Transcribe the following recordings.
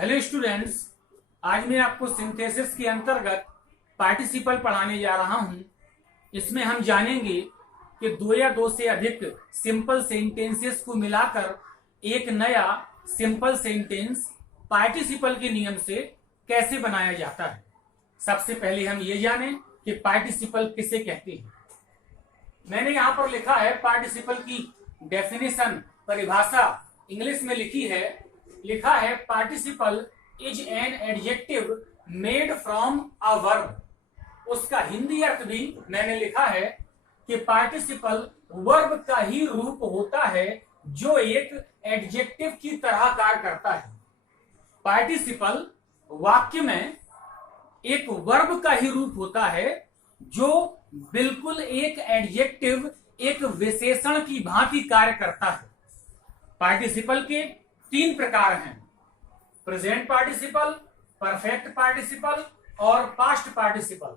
Hello students, आज मैं आपको सिंथेसिस के अंतर्गत पार्टिसिपल पढ़ाने जा रहा हूं। इसमें हम जानेंगे कि दो या दो से अधिक सिंपल सेंटेंसेस को मिलाकर एक नया सिंपल सेंटेंस पार्टिसिपल के नियम से कैसे बनाया जाता है। सबसे पहले हम ये जानें कि पार्टिसिपल किसे कहते हैं। मैंने यहां पर लिखा है पार्टिसिपल की डेफिनेशन, परिभाषा इंग्लिश में लिखा है participle is an adjective made from a verb. उसका हिंदी अर्थ भी मैंने लिखा है कि पार्टिसिपल वर्ब का ही रूप होता है जो एक एडजेक्टिव की तरह कार्य करता है। पार्टिसिपल वाक्य में एक वर्ब का ही रूप होता है जो बिल्कुल एक एडजेक्टिव, एक विशेषण की भांति कार्य करता है। पार्टिसिपल के तीन प्रकार हैं: प्रेजेंट पार्टिसिपल, परफेक्ट पार्टिसिपल और पास्ट पार्टिसिपल।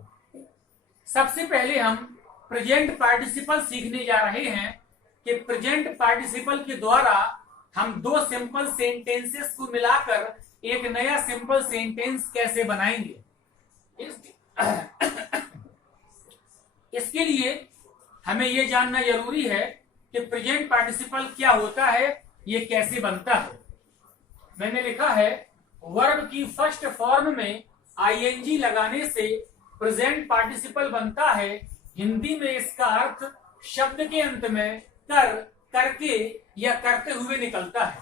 सबसे पहले हम प्रेजेंट पार्टिसिपल सीखने जा रहे हैं कि प्रेजेंट पार्टिसिपल के द्वारा हम दो सिंपल सेंटेंसेस को मिलाकर एक नया सिंपल सेंटेंस कैसे बनाएंगे। इसके लिए हमें यह जानना जरूरी है कि प्रेजेंट पार्टिसिपल क्या होता है, ये कैसे बनता है। मैंने लिखा है वर्ब की फर्स्ट फॉर्म में आईएनजी लगाने से प्रेजेंट पार्टिसिपल बनता है। हिंदी में इसका अर्थ शब्द के अंत में कर, करके या करते हुए निकलता है।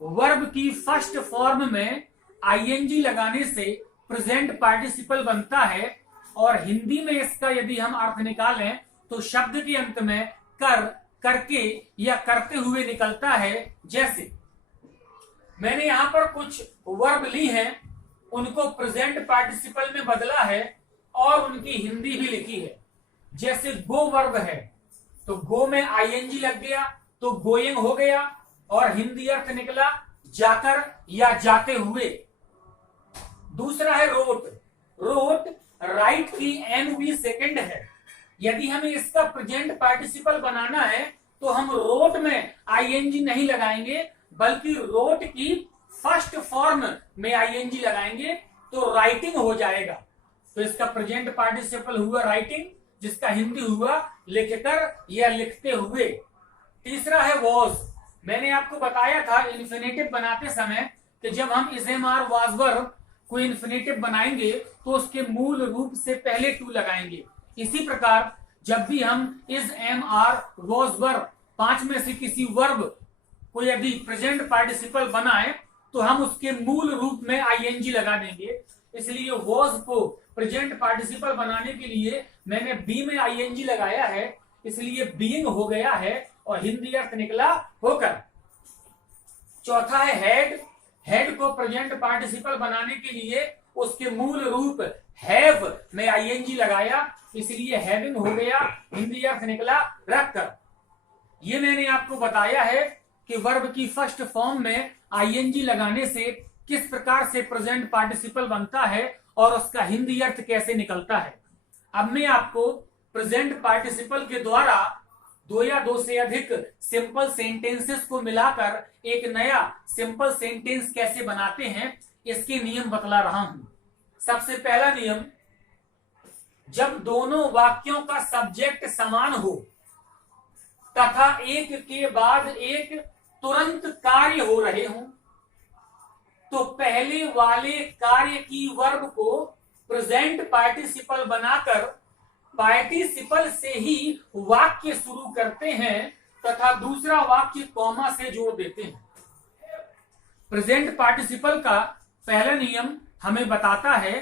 वर्ब की फर्स्ट फॉर्म में आईएनजी लगाने से प्रेजेंट पार्टिसिपल बनता है और हिंदी में इसका यदि हम अर्थ निकालें तो शब्द के अंत में कर, करके या करते हुए निकलता है। जैसे मैंने यहां पर कुछ वर्ब ली हैं, उनको प्रेजेंट पार्टिसिपल में बदला है और उनकी हिंदी भी लिखी है। जैसे गो वर्ब है तो गो में आईएनजी लग गया तो गोइंग हो गया और हिंदी अर्थ निकला जाकर या जाते हुए। दूसरा है रोट। रोट राइट की एनवी सेकंड है। यदि हमें इसका प्रेजेंट पार्टिसिपल बनाना है तो हम रोट में आईएनजी नहीं लगाएंगे बल्कि रोट की फर्स्ट फॉर्म में आईएनजी लगाएंगे तो राइटिंग हो जाएगा। तो इसका प्रेजेंट पार्टिसिपल हुआ राइटिंग, जिसका हिंदी हुआ लिखकर या लिखते हुए। तीसरा है वॉज। मैंने आपको बताया था इन्फिनेटिव बनाते समय कि जब हम is am are was verb को इन्फिनेटिव बनाएंगे तो उसके मूल रूप से पहले टू लगाएंगे। इसी प्रकार जब भी हम is am are was verb पांच में से किसी वर्ब को यदि प्रेजेंट पार्टिसिपल बनाए तो हम उसके मूल रूप में आईएनजी लगा देंगे। इसलिए वॉज को प्रेजेंट पार्टिसिपल बनाने के लिए मैंने बी में आईएनजी लगाया है, इसलिए बीइंग हो गया है और हिंदी अर्थ निकला होकर। चौथा है हैड। हैड को प्रेजेंट पार्टिसिपल बनाने के लिए उसके मूल रूप हैव में आईएनजी लगाया, इसलिए हैविंग हो गया, हिंदी अर्थ निकला रखकर। ये मैंने आपको बताया है कि वर्ब की फर्स्ट फॉर्म में आईएनजी लगाने से किस प्रकार से प्रेजेंट पार्टिसिपल बनता है और उसका हिंदी अर्थ कैसे निकलता है। अब मैं आपको प्रेजेंट पार्टिसिपल के द्वारा दो या दो से अधिक सिंपल सेंटेंसेस को मिलाकर एक नया सिंपल सेंटेंस कैसे बनाते हैं, इसके नियम बतला रहा हूं। सबसे पहला नियम, जब दोनों वाक्यों का सब्जेक्ट समान हो तथा एक के बाद एक तुरंत कार्य हो रहे हों तो पहले वाले कार्य की वर्ब को प्रेजेंट पार्टिसिपल बनाकर पार्टिसिपल से ही वाक्य शुरू करते हैं तथा दूसरा वाक्य कॉमा से जोड़ देते हैं। प्रेजेंट पार्टिसिपल का पहला नियम हमें बताता है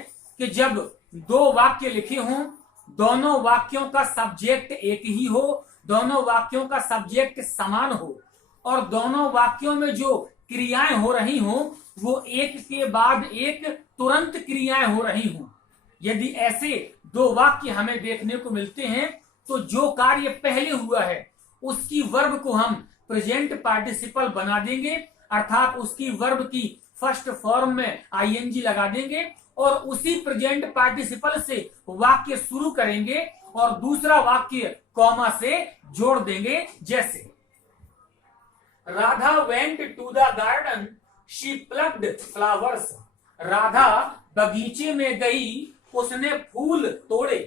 कि जब दो वाक्य लिखे हों, दोनों वाक्यों का सब्जेक्ट एक ही हो, दोनों वाक्यों का सब्जेक्ट समान हो और दोनों वाक्यों में जो क्रियाएं हो रही हों वो एक के बाद एक तुरंत क्रियाएं हो रही हों। यदि ऐसे दो वाक्य हमें देखने को मिलते हैं तो जो कार्य पहले हुआ है उसकी वर्ब को हम प्रेजेंट पार्टिसिपल बना देंगे, अर्थात उसकी वर्ब की फर्स्ट फॉर्म में आईएनजी लगा देंगे और उसी प्रेजेंट पार्टिसिपल से वाक्य शुरू करेंगे और दूसरा वाक्य कॉमा से जोड़ देंगे। जैसे Radha went to the garden she plucked flowers, Radha बगीचे में गई, उसने फूल तोड़े।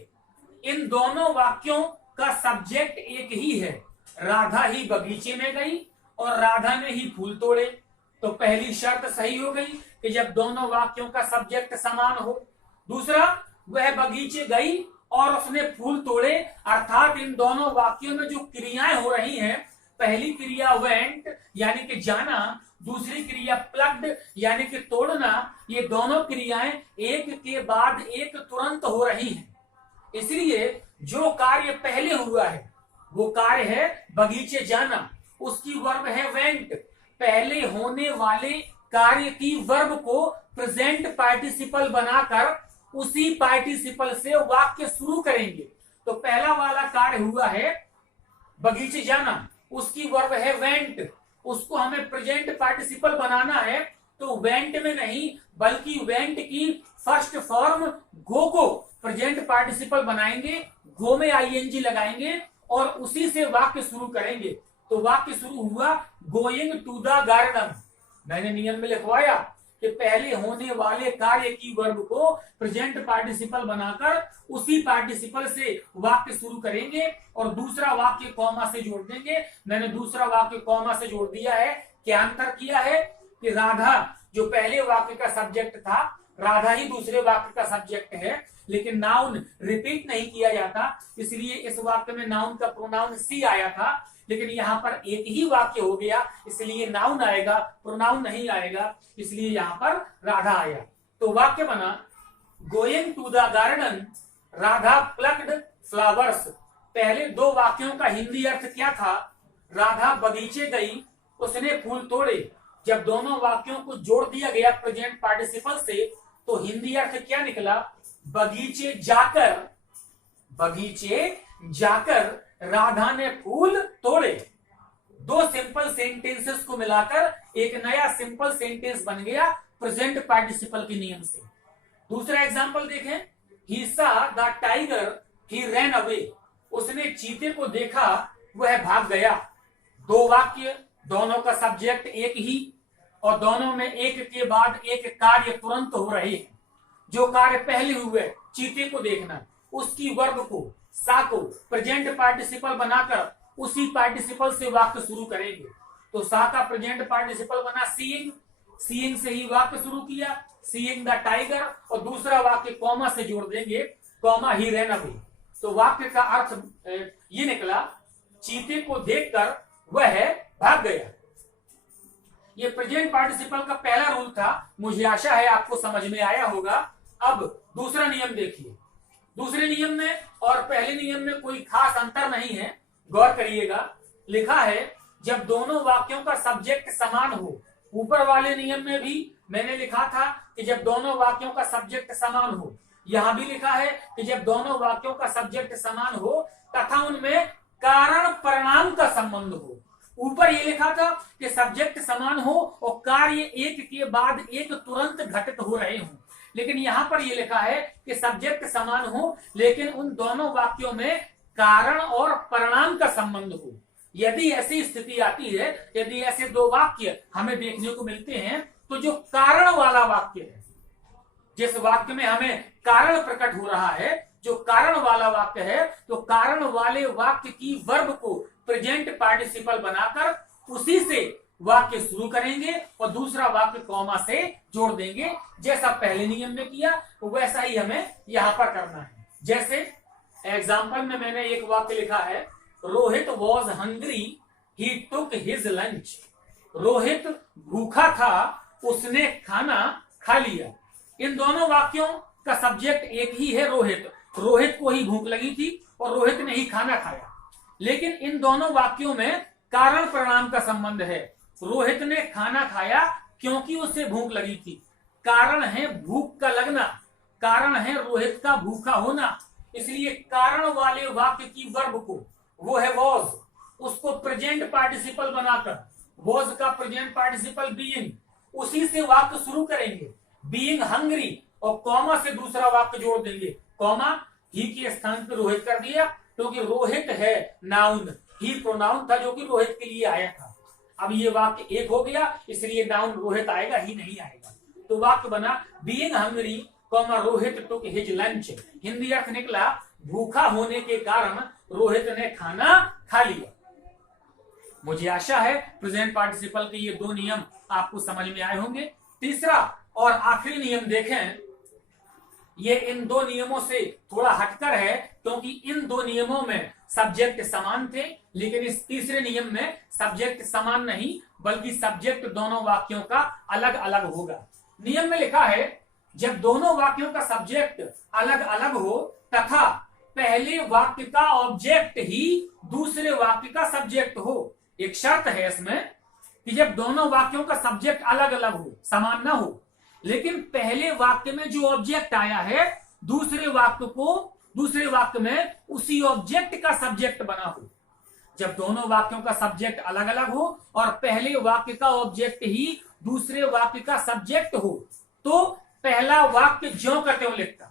इन दोनों वाक्यों का सब्जेक्ट एक ही है, राधा ही बगीचे में गई और राधा ने ही फूल तोड़े। तो पहली शर्त सही हो गई कि जब दोनों वाक्यों का सब्जेक्ट समान हो। दूसरा, वह बगीचे गई और उसने फूल तोड़े, अर्थात इन दोनों वाक्यों में जो क्रियाएं हो रही हैं, पहली क्रिया वेंट यानी कि जाना, दूसरी क्रिया प्लग्ड यानी कि तोड़ना, ये दोनों क्रियाएं एक के बाद एक तुरंत हो रही हैं। इसलिए जो कार्य पहले हुआ है वो कार्य है बगीचे जाना, उसकी वर्ब है वेंट। पहले होने वाले कार्य की वर्ब को प्रेजेंट पार्टिसिपल बनाकर उसी पार्टिसिपल से वाक्य शुरू करेंगे। तो पहला वाला कार्य हुआ है बगीचे जाना, उसकी वर्ब है वेंट, उसको हमें प्रेजेंट पार्टिसिपल बनाना है। तो वेंट में नहीं बल्कि वेंट की फर्स्ट फॉर्म गो को प्रेजेंट पार्टिसिपल बनाएंगे, गो में आईएनजी लगाएंगे और उसी से वाक्य शुरू करेंगे। तो वाक्य शुरू हुआ गोइंग टू द गार्डन। मैंने नियम में लिखवाया कि पहले होने वाले कार्य की वर्ब को प्रेजेंट पार्टिसिपल बनाकर उसी पार्टिसिपल से वाक्य शुरू करेंगे और दूसरा वाक्य कॉमा से जोड़ देंगे। मैंने दूसरा वाक्य कॉमा से जोड़ दिया है। क्या अंतर किया है कि राधा जो पहले वाक्य का सब्जेक्ट था, राधा ही दूसरे वाक्य का सब्जेक्ट है, लेकिन नाउन रिपीट नहीं किया जाता, इसलिए इस वाक्य में नाउन का प्रोनाउन सी आया था। लेकिन यहाँ पर एक ही वाक्य हो गया, इसलिए नाउन आएगा, प्रोनाउन नहीं आएगा, इसलिए यहाँ पर राधा आया। तो वाक्य बना going to the garden, Radha plucked flowers. पहले दो वाक्यों का हिंदी अर्थ क्या था? राधा बगीचे गई, उसने फूल तोड़े। जब दोनों वाक्यों को जोड़ दिया गया प्रेजेंट पार्टिसिपल से, तो हिंदी अर्थ क्या निकला? बगीचे जाकर, बगीचे जाकर राधा ने फूल तोड़े। दो सिंपल सेंटेंसेस को मिलाकर एक नया सिंपल सेंटेंस बन गया प्रेजेंट पार्टिसिपल के नियम से। दूसरा एग्जांपल देखें, ही सा the tiger he ran away. उसने चीते को देखा, वह भाग गया। दो वाक्य, दोनों का सब्जेक्ट एक ही और दोनों में एक के बाद एक कार्य तुरंत हो रहे हैं। जो कार्य पहले हुए चीते को देखना, उसकी वर्ब को सा को प्रेजेंट पार्टिसिपल बनाकर उसी पार्टिसिपल से वाक्य शुरू करेंगे। तो सा का प्रेजेंट पार्टिसिपल बना सीइंग, सीइंग से ही वाक्य शुरू किया, सीइंग द टाइगर, और दूसरा वाक्य कॉमा से जोड़ देंगे, कॉमा ही रैन अवे। तो वाक्य का अर्थ ये निकला, चीते को देखकर वह भाग गया। ये प्रेजेंट पार्टिसिपल का पहला रूल था। मुझे आशा है आपको समझ में आया होगा। अब दूसरा नियम देखिए। दूसरे नियम में और पहले नियम में कोई खास अंतर नहीं है, गौर करिएगा। लिखा है जब दोनों वाक्यों का सब्जेक्ट समान हो। ऊपर वाले नियम में भी मैंने लिखा था कि जब दोनों वाक्यों का सब्जेक्ट समान हो। यहां भी लिखा है कि जब दोनों वाक्यों का सब्जेक्ट समान हो तथा उनमें कारण परिणाम का संबंध हो। ऊपर ये लिखा था कि सब्जेक्ट समान हो और कार्य एक के बाद एक तुरंत घटित हो रहे हों, लेकिन यहां पर ये लिखा है कि सब्जेक्ट समान हो लेकिन उन दोनों वाक्यों में कारण और परिणाम का संबंध हो। यदि ऐसी स्थिति आती है, यदि ऐसे दो वाक्य हमें देखने को मिलते हैं, तो जो कारण वाला वाक्य है, जिस वाक्य में हमें कारण प्रकट हो रहा है, जो कारण वाला वाक्य है, तो कारण वाले वाक्य की वर्ब को प्रेजेंट पार्टिसिपल बनाकर उसी से वाक्य शुरू करेंगे और दूसरा वाक्य कॉमा से जोड़ देंगे। जैसा पहले नियम में किया वैसा ही हमें यहां पर करना है। जैसे एग्जाम्पल में मैंने एक वाक्य लिखा है, Rohit was hungry he took his lunch. Rohit भूखा था, उसने खाना खा लिया। इन दोनों वाक्यों का सब्जेक्ट एक ही है, रोहित। रोहित को ही भूख लगी थी और रोहित ने ही खाना खाया। लेकिन इन दोनों वाक्यों में कारण परिणाम का संबंध है। रोहित ने खाना खाया क्योंकि उसे भूख लगी थी। कारण है भूख का लगना, कारण है रोहित का भूखा होना। इसलिए कारण वाले वाक्य की वर्ब को, वो है वॉज, उसको प्रेजेंट पार्टिसिपल बनाकर, वॉज का प्रेजेंट पार्टिसिपल बीइंग, उसी से वाक्य शुरू करेंगे। बीइंग हंग्री और कॉमा से दूसरा वाक्य जोड़ देंगे। कॉमा ही के स्थान पर रोहित कर दिया क्योंकि रोहित है नाउन, ही प्रोनाउन था जो कि रोहित के लिए आया था। अब ये वाक्य एक हो गया, इसलिए नाउन रोहित आएगा ही नहीं आएगा। तो वाक्य बना being hungry comma Rohit took his lunch. Hindi अर्थ निकला भूखा होने के कारण रोहित ने खाना खा लिया। मुझे आशा है प्रेजेंट पार्टिसिपल के ये दो नियम आपको समझ में आए होंगे। तीसरा और आखिरी नियम देखें, ये इन दो नियमों से थोड़ा हटकर है क्योंकि इन दो नियमों में सब्जेक्ट समान थे, लेकिन इस तीसरे नियम में सब्जेक्ट समान नहीं बल्कि सब्जेक्ट दोनों वाक्यों का अलग अलग होगा। नियम में लिखा है जब दोनों वाक्यों का सब्जेक्ट अलग अलग हो तथा पहले वाक्य का ऑब्जेक्ट ही दूसरे वाक्य का सब्जेक्ट हो। एक शर्त है इसमें कि जब दोनों वाक्यों का सब्जेक्ट अलग अलग हो, समान ना हो, लेकिन पहले वाक्य में जो ऑब्जेक्ट आया है दूसरे वाक्य में उसी ऑब्जेक्ट का सब्जेक्ट बना हो। जब दोनों वाक्यों का सब्जेक्ट अलग अलग हो और पहले वाक्य का ऑब्जेक्ट ही दूसरे वाक्य का सब्जेक्ट हो तो पहला वाक्य ज्यों का त्यों लिखता।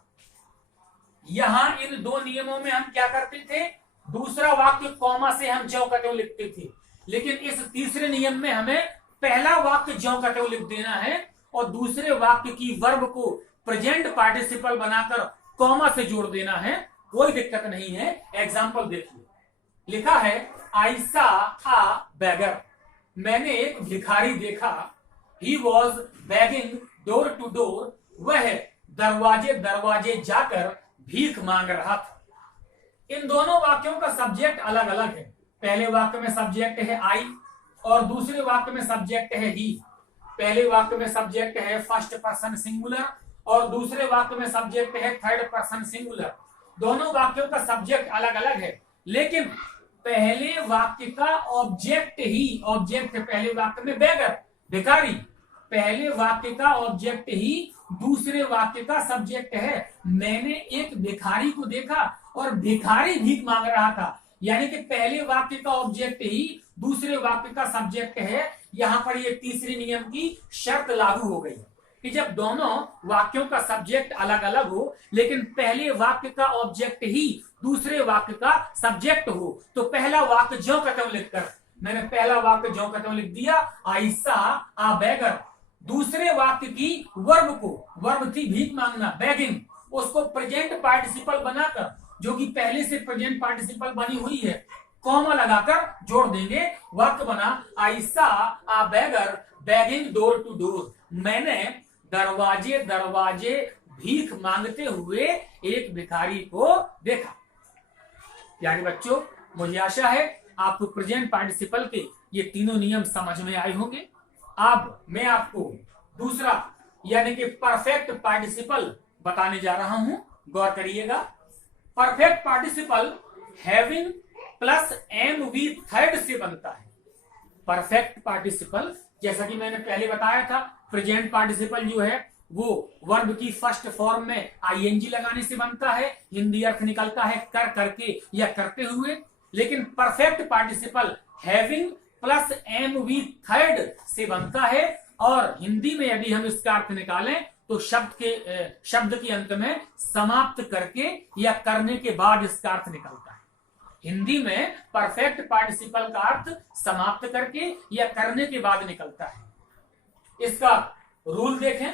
यहां इन दो नियमों में हम क्या करते थे, दूसरा वाक्य कॉमा से हम ज्यों का त्यों लिखते थे, लेकिन इस तीसरे नियम में हमें पहला वाक्य ज्यों का त्यों लिख देना है और दूसरे वाक्य की वर्ब को प्रेजेंट पार्टिसिपल बनाकर कॉमा से जोड़ देना है। कोई दिक्कत नहीं है। एग्जाम्पल देखिए, लिखा है आई सॉ अ बेगर। मैंने एक भिखारी देखा। He was begging door to door. वह दरवाजे दरवाजे जाकर भीख मांग रहा था। इन दोनों वाक्यों का सब्जेक्ट अलग अलग है। पहले वाक्य में सब्जेक्ट है आई और दूसरे वाक्य में सब्जेक्ट है ही। पहले वाक्य में सब्जेक्ट है फर्स्ट पर्सन सिंगुलर और दूसरे वाक्य में सब्जेक्ट है थर्ड पर्सन सिंगुलर। दोनों वाक्यों का सब्जेक्ट अलग अलग है, लेकिन पहले वाक्य का ऑब्जेक्ट ही, ऑब्जेक्ट पहले वाक्य में बेगर भिखारी, पहले वाक्य का ऑब्जेक्ट ही दूसरे वाक्य का सब्जेक्ट है। मैंने एक भिखारी को देखा और भिखारी भीख मांग रहा था, यानी कि पहले वाक्य का ऑब्जेक्ट ही दूसरे वाक्य का सब्जेक्ट है। यहां पर ये तीसरे नियम की शर्त लागू हो गई कि जब दोनों वाक्यों का सब्जेक्ट अलग अलग हो लेकिन पहले वाक्य का ऑब्जेक्ट ही दूसरे वाक्य का सब्जेक्ट हो तो पहला वाक्य ज्यों का त्यों लिखकर, मैंने पहला वाक्य ज्यों का त्यों लिख दिया आई सॉ अ बेगर। दूसरे वाक्य की वर्ब को, वर्ब थी भीख मांगना बेगिंग, उसको प्रेजेंट पार्टिसिपल बनाकर, जो कि पहले से प्रेजेंट पार्टिसिपल बनी हुई है, कॉमा लगाकर जोड़ देंगे। वाक्य बना I saw a beggar begging door to door. मैंने दरवाजे दरवाजे भीख मांगते हुए एक भिखारी को देखा। यानी बच्चों, मुझे आशा है आपको प्रेजेंट पार्टिसिपल के ये तीनों नियम समझ में आए होंगे। अब मैं आपको दूसरा यानी कि परफेक्ट पार्टिसिपल बताने जा रहा हूं। गौर करिएगा। Perfect participle having plus M V third से बनता है। परफेक्ट पार्टिसिपल, जैसा कि मैंने पहले बताया था, प्रेजेंट पार्टिसिपल जो है वो वर्ब की फर्स्ट फॉर्म में आईएनजी लगाने से बनता है। हिंदी अर्थ निकलता है कर करके या करते हुए। लेकिन perfect participle having plus M V third से बनता है और हिंदी में यदि हम इसका अर्थ निकालें तो शब्द के अंत में समाप्त करके या करने के बाद इसका अर्थ निकलता है। हिंदी में परफेक्ट पार्टिसिपल का अर्थ समाप्त करके या करने के बाद निकलता है। इसका रूल देखें।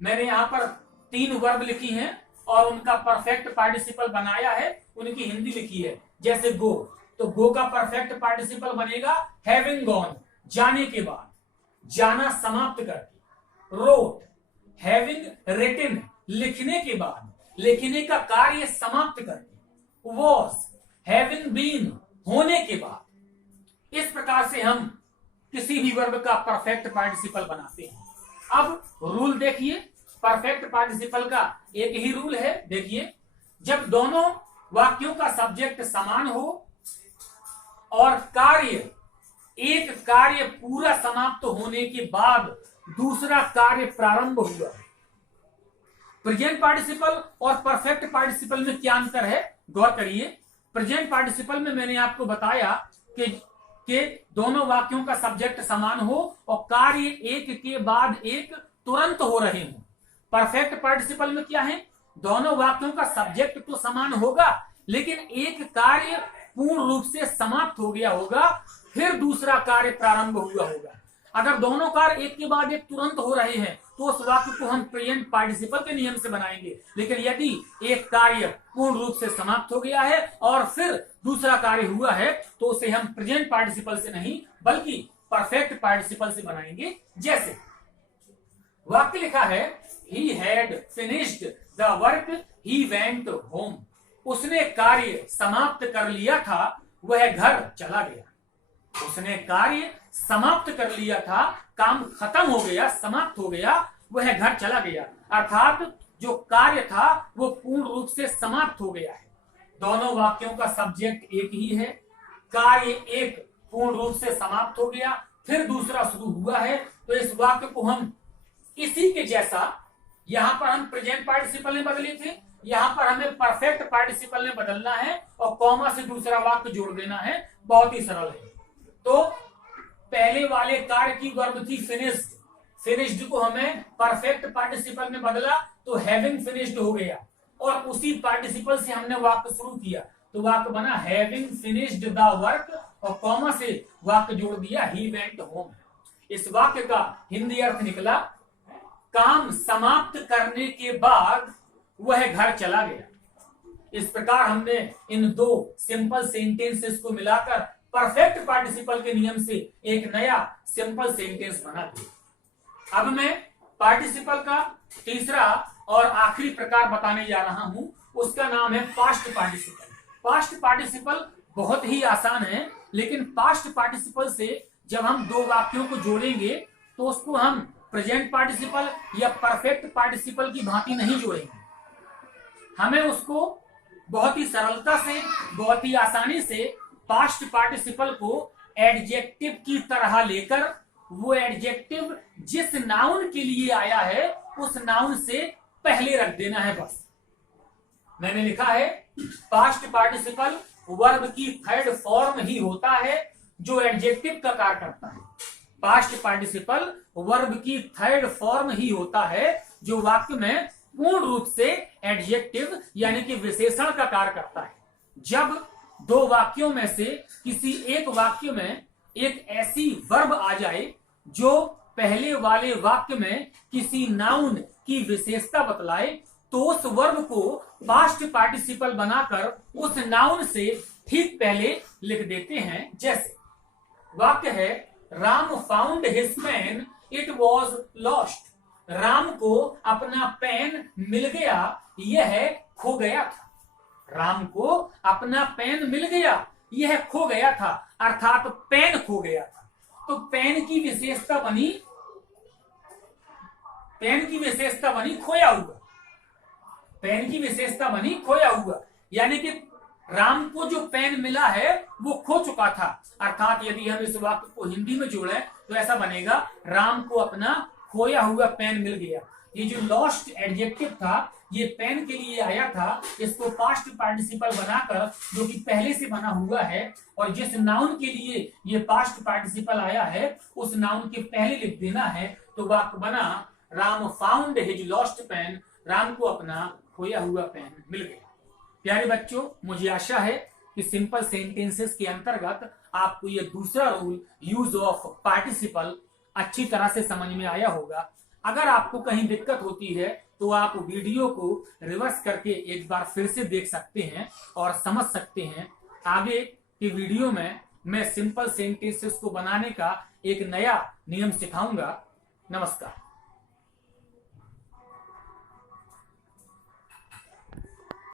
मैंने यहां पर 3 वर्ब लिखी हैं और उनका परफेक्ट पार्टिसिपल बनाया है, उनकी हिंदी लिखी है। जैसे गो, तो गो का परफेक्ट पार्टिसिपल बनेगा हैविंग गॉन, जाने के बाद, जाना समाप्त करके। रोट, हैविंग रिटन, लिखने के बाद, लिखने का कार्य समाप्त करके। वॉज, हैविंग बीन, होने के बाद। इस प्रकार से हम किसी भी वर्ब का परफेक्ट पार्टिसिपल बनाते हैं। अब रूल देखिए। परफेक्ट पार्टिसिपल का एक ही रूल है। देखिए, जब दोनों वाक्यों का सब्जेक्ट समान हो और एक कार्य पूरा समाप्त होने के बाद दूसरा कार्य प्रारंभ हुआ। प्रेजेंट पार्टिसिपल और परफेक्ट पार्टिसिपल में क्या अंतर है, गौर करिए। प्रेजेंट पार्टिसिपल में मैंने आपको बताया कि दोनों वाक्यों का सब्जेक्ट समान हो और कार्य एक के बाद एक तुरंत हो रहे हों। परफेक्ट पार्टिसिपल में क्या है, दोनों वाक्यों का सब्जेक्ट तो समान होगा लेकिन एक कार्य पूर्ण रूप से समाप्त हो गया होगा, फिर दूसरा कार्य प्रारंभ हुआ होगा। अगर दोनों कार्य एक के बाद एक तुरंत हो रहे हैं तो उस वाक्य को हम प्रेजेंट पार्टिसिपल के नियम से बनाएंगे। लेकिन यदि एक कार्य पूर्ण रूप से समाप्त हो गया है और फिर दूसरा कार्य हुआ है तो उसे हम प्रेजेंट पार्टिसिपल से नहीं बल्कि परफेक्ट पार्टिसिपल से बनाएंगे। जैसे वाक्य लिखा है he had finished the work he went home. उसने कार्य समाप्त कर लिया था, वह घर चला गया। उसने कार्य समाप्त कर लिया था, काम खत्म हो गया, समाप्त हो गया, वह घर चला गया। अर्थात जो कार्य था वो पूर्ण रूप से समाप्त हो गया है। दोनों वाक्यों का सब्जेक्ट एक ही है। कार्य एक पूर्ण रूप से समाप्त हो गया, फिर दूसरा शुरू हुआ है, तो इस वाक्य को हम इसी के जैसा, यहां पर हम प्रेजेंट पार्टिसिपल में बदले थे, यहां पर हमें परफेक्ट पार्टिसिपल में बदलना है और कॉमा से दूसरा वाक्य जोड़ देना है। बहुत ही सरल है। तो पहले वाले कार्य की वर्ब थी फिनिश्ड, फिनिश्ड को हमें परफेक्ट पार्टिसिपल में बदला तो हैविंग फिनिश्ड हो गया, और उसी पार्टिसिपल से हमने वाक्य शुरू किया तो वाक्य बना हैविंग फिनिश्ड द वर्क, और कॉमा से वाक्य जोड़ दिया ही वेंट होम। इस वाक्य का हिंदी अर्थ निकला काम समाप्त करने के बाद वह घर चला गया। इस प्रकार हमने इन दो सिंपल सेंटेंसेस को मिलाकर परफेक्ट पार्टिसिपल के नियम से एक नया सिंपल सेंटेंस बना दिया। अब मैं पार्टिसिपल का तीसरा और आखिरी प्रकार बताने जा रहा हूं, उसका नाम है पास्ट पार्टिसिपल। पास्ट पार्टिसिपल बहुत ही आसान है, लेकिन पास्ट पार्टिसिपल से जब हम दो वाक्यों को जोड़ेंगे तो उसको हम प्रेजेंट पार्टिसिपल या परफेक्ट पार्टिसिपल की भांति नहीं जोड़ेंगे। हमें उसको बहुत ही सरलता से, बहुत ही आसानी से पास्ट पार्टिसिपल को एडजेक्टिव की तरह लेकर वो एडजेक्टिव जिस नाउन के लिए आया है उस नाउन से पहले रख देना है बस। मैंने लिखा है पास्ट पार्टिसिपल वर्ब की थर्ड फॉर्म ही होता है जो एडजेक्टिव का कार्य करता है। पास्ट पार्टिसिपल वर्ब की थर्ड फॉर्म ही होता है जो वाक्य में पूर्ण रूप से एडजेक्टिव यानी कि विशेषण का कार्य करता है। जब दो वाक्यों में से किसी एक वाक्य में एक ऐसी वर्ब आ जाए जो पहले वाले वाक्य में किसी नाउन की विशेषता बतलाए तो उस वर्ब को पास्ट पार्टिसिपल बनाकर उस नाउन से ठीक पहले लिख देते हैं। जैसे वाक्य है Ram found his pen it was lost. Ram को अपना पेन मिल गया, यह खो गया था। राम को अपना पेन मिल गया, यह खो गया था, अर्थात पेन खो गया था। तो पेन की विशेषता बनी, पेन की विशेषता बनी खोया हुआ। पेन की विशेषता बनी खोया हुआ, यानी कि राम को जो पेन मिला है वो खो चुका था। अर्थात यदि हम इस वाक्य को हिंदी में जोड़ें तो ऐसा बनेगा राम को अपना खोया हुआ पेन मिल गया। ये जो लॉस्ट एडजेक्टिव था ये पेन के लिए आया था, इसको पास्ट पार्टिसिपल बनाकर जो कि पहले से बना हुआ है और जिस नाउन के लिए ये पास्ट पार्टिसिपल आया है उस नाउन के पहले लिख देना है। तो वाक्य बना Ram found his lost pen, Ram को अपना खोया हुआ पेन मिल गया। प्यारे बच्चों, मुझे आशा है कि सिंपल सेंटेंसेस के अंतर्गत आपको ये दूसरा रूल यूज ऑफ पार्टिसिपल अच्छी तरह से समझ में आया होगा। अगर आपको कहीं दिक्कत होती है तो आप वीडियो को रिवर्स करके एक बार फिर से देख सकते हैं और समझ सकते हैं। आगे के वीडियो में मैं सिंपल सेंटेंसेस को बनाने का एक नया नियम सिखाऊंगा। नमस्कार।